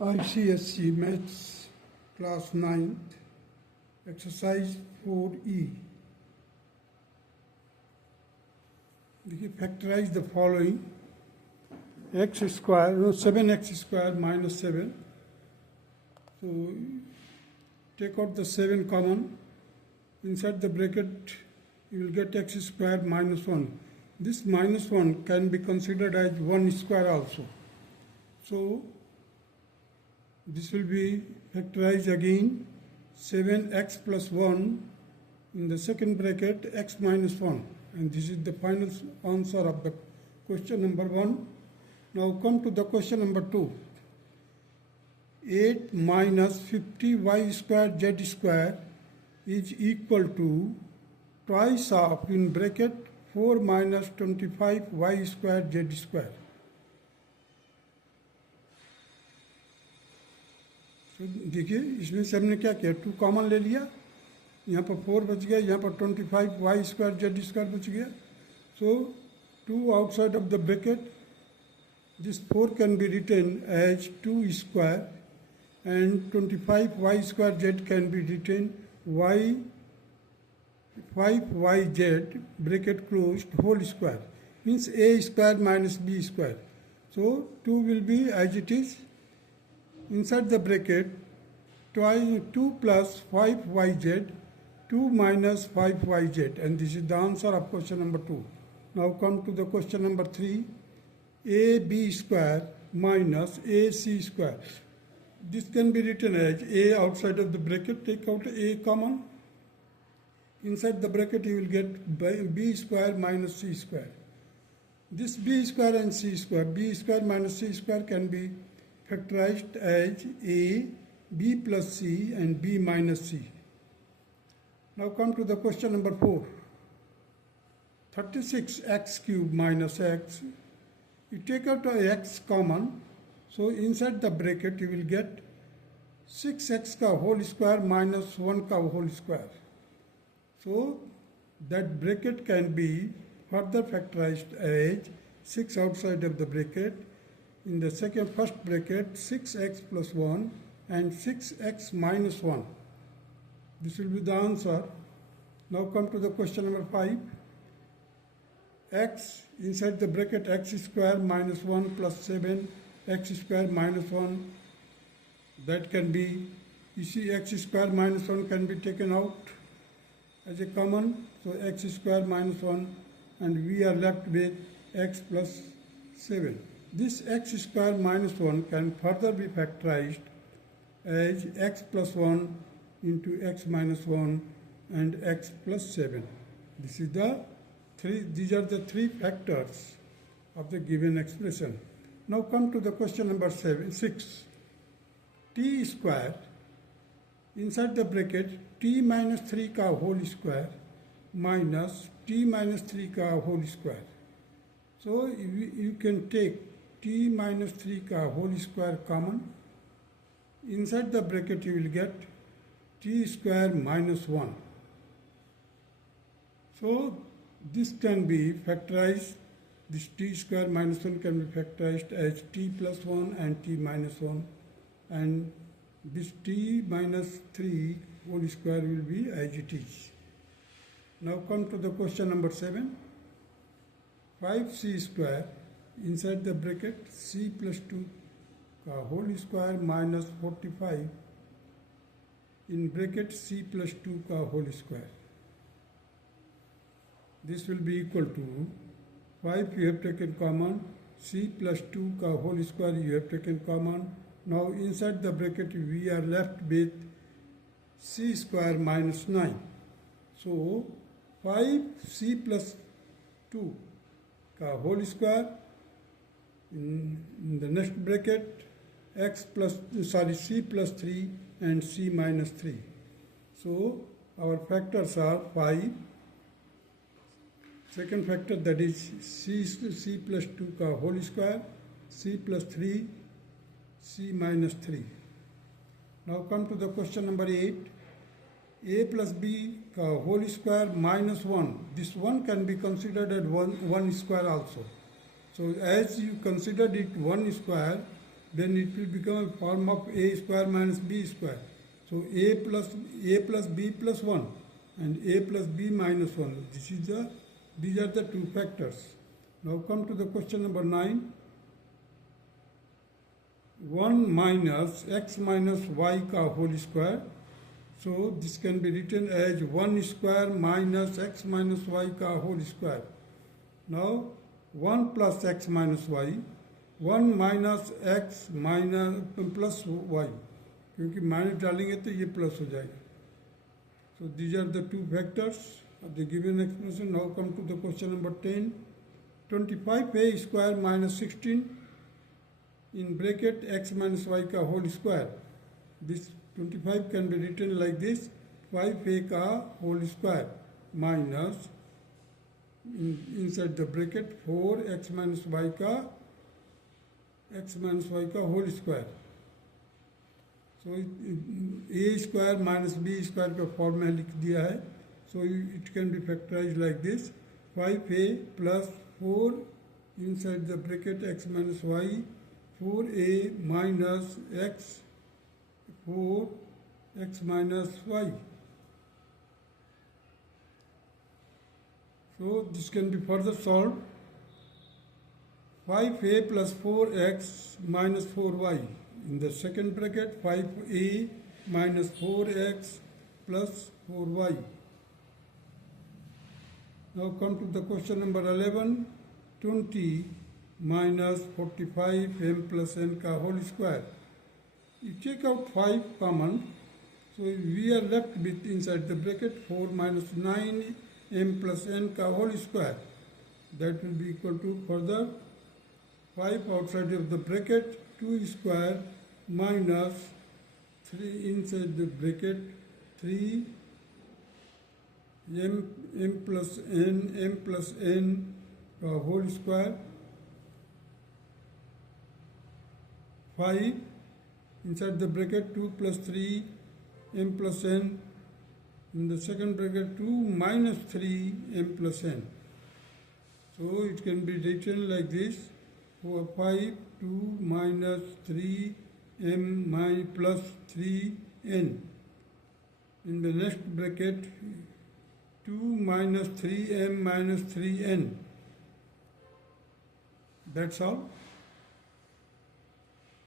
ICSC Maths Class 9th, Exercise 4E. देखिए factorize the following: x square, 7x square minus 7. So take out the 7 common. Inside the bracket you will get x square minus 1. This minus 1 can be considered as 1 square also. So this will be factorized again. 7x plus 1 in the second bracket, x minus 1. And this is the final answer of the question number 1. Now come to the question number 2. 8 minus 50y square z square is equal to twice of, in bracket, 4 minus 25y square z square. तो देखिए इसमें से हमने क्या किया, 2 common ले लिया, यहाँ पर 4 बच गया, यहाँ पर 25y स्क्वायर जेड स्क्वायर बच गया. So 2 outside of the bracket, this 4 can be written as 2 square and 25y square Z can be written 5yz bracket closed whole square, means a square minus b square. So 2 will be as it is. Inside the bracket, 2 plus 5yz, 2 minus 5yz, and this is the answer of question number 2. Now come to the question number 3. ab square minus ac square. This can be written as a outside of the bracket, take out a common. Inside the bracket you will get b square minus c square. This b square and c square, b square minus c square can be factorized as a, b plus c and b minus c. Now come to the question number 4. 36x cube minus x. You take out a x common, so inside the bracket you will get 6x ka whole square minus 1 ka whole square. So that bracket can be further factorized as 6 outside of the bracket. In the first bracket, 6x plus 1 and 6x minus 1. This will be the answer. Now come to the question number 5. X inside the bracket, x square minus 1 plus 7, x square minus 1. That can be, you see, x square minus 1 can be taken out as a common. So x square minus 1, and we are left with x plus 7. This x square minus 1 can further be factorized as x plus 1 into x minus 1 and x plus 7. These are the three factors of the given expression. Now come to the question number 6. T square inside the bracket, t minus 3 ka whole square minus t minus 3 ka whole square. So you can take t minus 3 ka whole square common. Inside the bracket you will get t square minus 1. So this can be factorized, this t square minus 1 can be factorized as t plus 1 and t minus 1, and this t minus 3 whole square will be as it is. Now come to the question number 7. 5c square inside the bracket, c plus 2 ka whole square minus 45 in bracket c plus 2 ka whole square. This will be equal to 5 you have taken common, c plus 2 ka whole square you have taken common. Now inside the bracket we are left with c square minus 9. So 5c plus 2 ka whole square. In the next bracket, c plus 3 and c minus 3. So our factors are 5. Second factor, that is c plus 2 ka whole square, c plus 3, c minus 3. Now come to the question number 8. A plus b ka whole square minus 1. This 1 can be considered as 1 square also. So as you considered it 1 square, then it will become a form of a square minus b square. So a plus b plus 1 and a plus b minus 1. These are the two factors. Now come to the question number 9. 1 minus x minus y ka whole square. So this can be written as 1 square minus x minus y ka whole square. Now 1 plus x minus y, 1 minus x minus plus y, क्योंकि minus डालेंगे तो ये plus हो जाएगा. So these are the two factors of the given expression. Now come to the question number 10. 25a square minus 16 in bracket x minus y ka whole square. This 25 can be written like this: 5a ka whole square minus inside the bracket 4x minus y ka whole square. So a square minus b square का form में लिख दिया है. So it can be factorized like this: 5a plus 4 inside the bracket x minus y, 4a minus x, 4x minus y. So this can be further solved. 5a plus 4x minus 4y. In the second bracket, 5a minus 4x plus 4y. Now come to the question number 11. 20 minus 45 m plus n ka whole square. You take out 5 common. So we are left with inside the bracket 4 minus 9 m plus n ka whole square. That will be equal to further 5 outside of the bracket 2 square minus 3 inside the bracket 3 m plus n whole square, 5 inside the bracket 2 plus 3 m plus n, in the second bracket 2 minus 3 m plus n. So it can be written like this: 5 2 minus 3 m plus 3 n. In the next bracket 2 minus 3 m minus 3 n. That's all.